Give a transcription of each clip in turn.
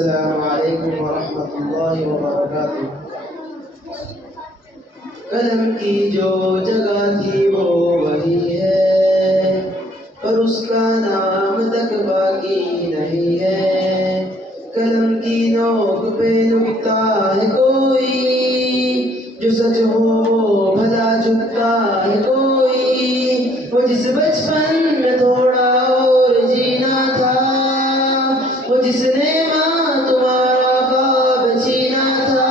अस्सलामु अलैकुम वरहमतुल्लाहि वबरकातुह। कलम की जो जगह थी वो वही है, पर उसका नाम तक बाकी नहीं है। कलम की नोक पे नुकता है कोई, जो सच हो वो भला झुकता है कोई। वो जिस बचपन में थोड़ा और जीना था, वो जिसने माँ तुम्हारा ख्वाब छीना था,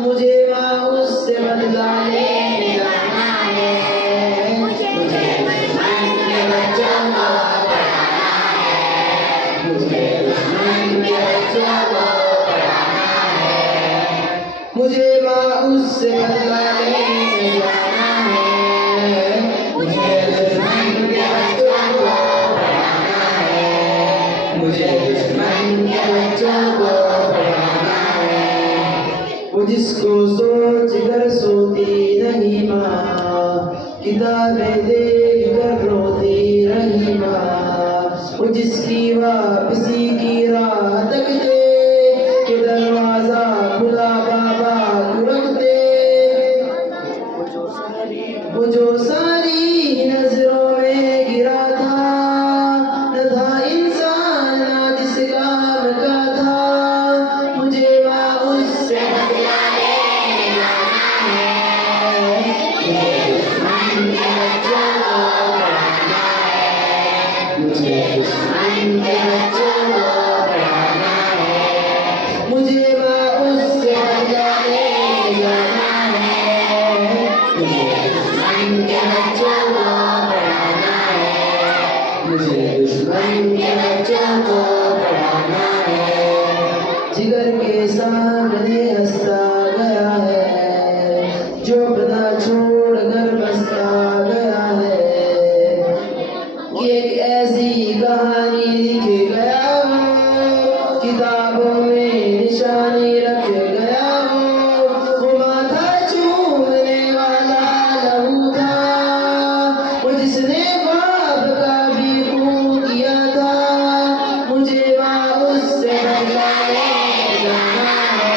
मुझे माँ उससे बदला लेने जाना है। मुझे दुश्मन के बच्चों को पढ़ाना है, मुझे दुश्मन के बच्चों को पढ़ाना है। मुझे माँ उससे बदला लेने जाना है, मुझे दुश्मन के बच्चों को पढ़ाना है, मुझे दुश्मन के बच्चों को पढ़ाना है। वो जिसको सोच कर सोती नहीं माँ, किताबें देख कर रोती रही माँ। वो जिसकी वापसी की राह तकते कि दरवाजा खुला बाबा को रख दे। वो जो सारी नजरों में गिरा था, न था इंसान ना जिस काम का था। मुझे माँ उससे बदला लेने जाना है, मुझे दुश्मन के बच्चों को पढ़ाना है, मुझे दुश्मन के बच्चों को पढ़ाना है। मुझे माँ उससे बदला लेने जाना है, मुझे दुश्मन के बच्चों को पढ़ाना है, मुझे दुश्मन के बच्चों को पढ़ाना है। जिगर के सामने हंसता गया है, जो अपना छोड़ कर बसता गया है। एक ऐसी कहानी लिख गया हो, किताबों में निशानी रख गया हो। वो माथा चूमने वाला लहू था, वो जिसने ख्वाब का भी खून किया था। मुझे माँ उससे बदला लेने जाना है,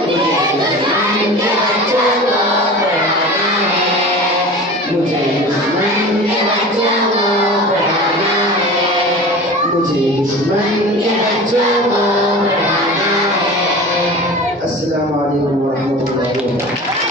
मुझे दुश्मन के बच्चों को पढ़ाना है, मुझे दुश्मन के बच्चों को पढ़ाना है, मुझे दुश्मन के बच्चों को पढ़ाना है। अस्सलामु अलैकुम वरहमतुल्लाहि वबरकातुह।